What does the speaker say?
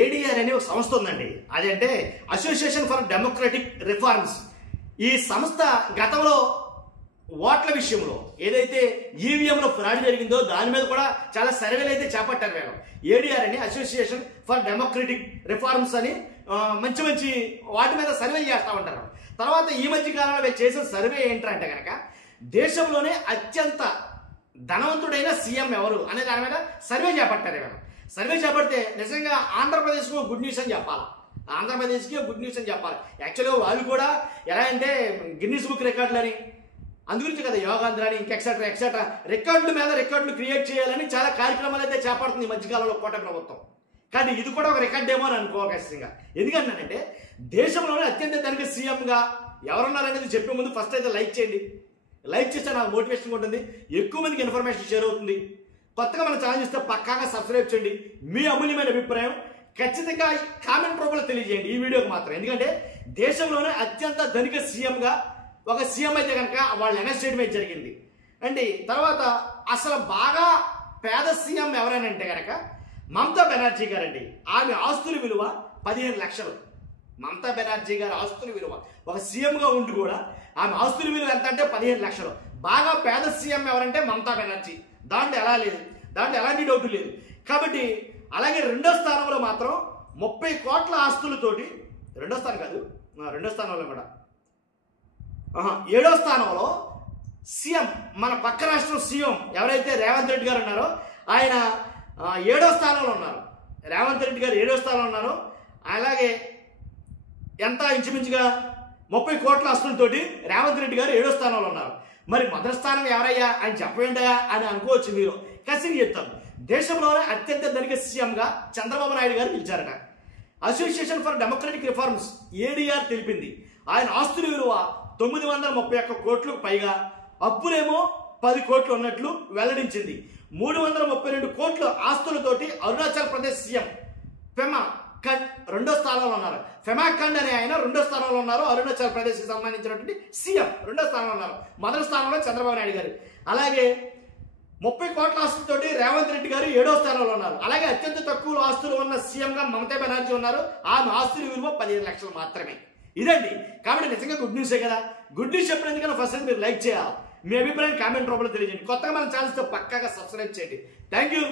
ADR అనే ఒక సంస్థ ఉందండి. అదంటే అసోసియేషన్ ఫర్ డెమోక్రటిక్ రిఫార్మ్స్. ఈ సంస్థ గతంలో ఓట్ల విషయంలో ఏదైతే ఈవీఎంలో ఫ్రాడ్ జరిగిందో దాని మీద కూడా చాలా సర్వేలు అయితే చేపట్టారు వీళ్ళు. ఏడీఆర్ అని అసోసియేషన్ ఫర్ డెమోక్రటిక్ రిఫార్మ్స్ అని మంచి మంచి వాటి మీద సర్వేలు చేస్తూ ఉంటారు. తర్వాత ఈ మధ్య కాలంలో వీళ్ళు చేసిన సర్వే ఏంటంటే కనుక దేశంలోనే అత్యంత ధనవంతుడైన సీఎం ఎవరు అనే దాని మీద సర్వే చేపట్టారు వీళ్ళు. సర్వే చేపడితే నిజంగా ఆంధ్రప్రదేశ్కు గుడ్ న్యూస్ అని చెప్పాలి. ఆంధ్రప్రదేశ్కి గుడ్ న్యూస్ అని చెప్పాలి. యాక్చువల్గా వాళ్ళు కూడా ఎలా అంటే గిన్నీస్ బుక్ రికార్డులని అందుగురించి కదా యోగాంధ్ర అని ఇంకెక్సెట్రా ఎక్సెట్రా రికార్డుల మీద రికార్డులు క్రియేట్ చేయాలని చాలా కార్యక్రమాలు అయితే చేపడుతుంది ఈ మధ్యకాలంలో కూటమి ప్రభుత్వం. కానీ ఇది కూడా ఒక రికార్డ్ ఏమో అని అనుకోవాలి ఖచ్చితంగా. ఎందుకంటే దేశంలోనే అత్యంత ధనిక సీఎంగా ఎవరున్నారనేది చెప్పే ముందు ఫస్ట్ అయితే లైక్ చేయండి. లైక్ చేస్తే నాకు మోటివేషన్ ఉంటుంది, ఎక్కువ మందికి ఇన్ఫర్మేషన్ షేర్ అవుతుంది. కొత్తగా మన ఛానల్ చూస్తే పక్కాగా సబ్స్క్రైబ్ చేయండి. మీ అమూల్యమైన అభిప్రాయం ఖచ్చితంగా కామెంట్ రూపంలో తెలియజేయండి ఈ వీడియోకి మాత్రం. ఎందుకంటే దేశంలోనే అత్యంత ధనిక సీఎంగా ఒక సీఎం అయితే కనుక వాళ్ళు అనౌన్స్ చేయడమే జరిగింది అండి. తర్వాత అసలు బాగా పేద సీఎం ఎవరైనా కనుక మమతా బెనర్జీ గారండి. ఆమె ఆస్తుల విలువ 15 లక్షలు. మమతా బెనర్జీ గారి ఆస్తుల విలువ ఒక సీఎంగా ఉండి కూడా ఆమె ఆస్తుల విలువ ఎంత అంటే 15 లక్షలు. బాగా పేద సీఎం ఎవరంటే మమతా బెనర్జీ. దాంట్లో ఎలా లేదు, దాంట్లో ఎలాంటి డౌట్ లేదు. కాబట్టి అలాగే రెండో స్థానంలో మాత్రం 30 కోట్ల ఆస్తులతోటి రెండో స్థానం కాదు, రెండో స్థానంలో కూడా 7వ స్థానంలో సీఎం మన పక్క రాష్ట్రం సీఎం ఎవరైతే రేవంత్ రెడ్డి గారు ఉన్నారో ఆయన 7వ స్థానంలో ఉన్నారు. రేవంత్ రెడ్డి గారు 7వ స్థానంలో ఉన్నారు. అలాగే ఎంత ఇంచుమించుగా 30 కోట్ల ఆస్తులతోటి రేవంత్ రెడ్డి గారు 7వ స్థానంలో ఉన్నారు. మరి మొదటి స్థానం ఎవరయ్యా అని చెప్పేంటా అని అనుకోవచ్చు మీరు. ఖచ్చితంగా చెప్తాను. దేశంలోనే అత్యంత ధనిక సీఎంగా చంద్రబాబు నాయుడు గారు పిలిచారట. Association for democratic reforms ADR తెలిపింది ఆయన ఆస్తుల విలువ 931 కోట్లకు పైగా, అప్పులేమో 10 కోట్లు ఉన్నట్లు వెల్లడించింది. 332 కోట్ల ఆస్తులతోటి అరుణాచల్ ప్రదేశ్ సీఎం పెమా ఖండ్ రెండో స్థానంలో ఉన్నారు. పెమా ఖండ్ అనే ఆయన రెండో స్థానంలో ఉన్నారు. అరుణాచల్ ప్రదేశ్ కి సంబంధించినటువంటి సీఎం రెండో స్థానంలో ఉన్నారు. మొదటి స్థానంలో చంద్రబాబు నాయుడు గారు. అలాగే 30 కోట్ల ఆస్తులతోటి రేవంత్ రెడ్డి గారు 7వ స్థానంలో ఉన్నారు. అలాగే అత్యంత తక్కువ ఆస్తులు ఉన్న సీఎంగా మమతా బెనర్జీ ఉన్నారు. ఆమె ఆస్తుల విలువ 15 లక్షలు మాత్రమే. ఇదండి. కాబట్టి నిజంగా గుడ్ న్యూసే కదా. గుడ్ న్యూస్ చెప్పినందుకన్నా ఫస్ట్ అయితే మీరు లైక్ చేయాలి. మీ అభిప్రాయం కామెంట్ రూపంలో తెలియజేయండి. కొత్తగా మన ఛానల్తో పక్కాగా సబ్స్క్రైబ్ చేయండి. Thank you.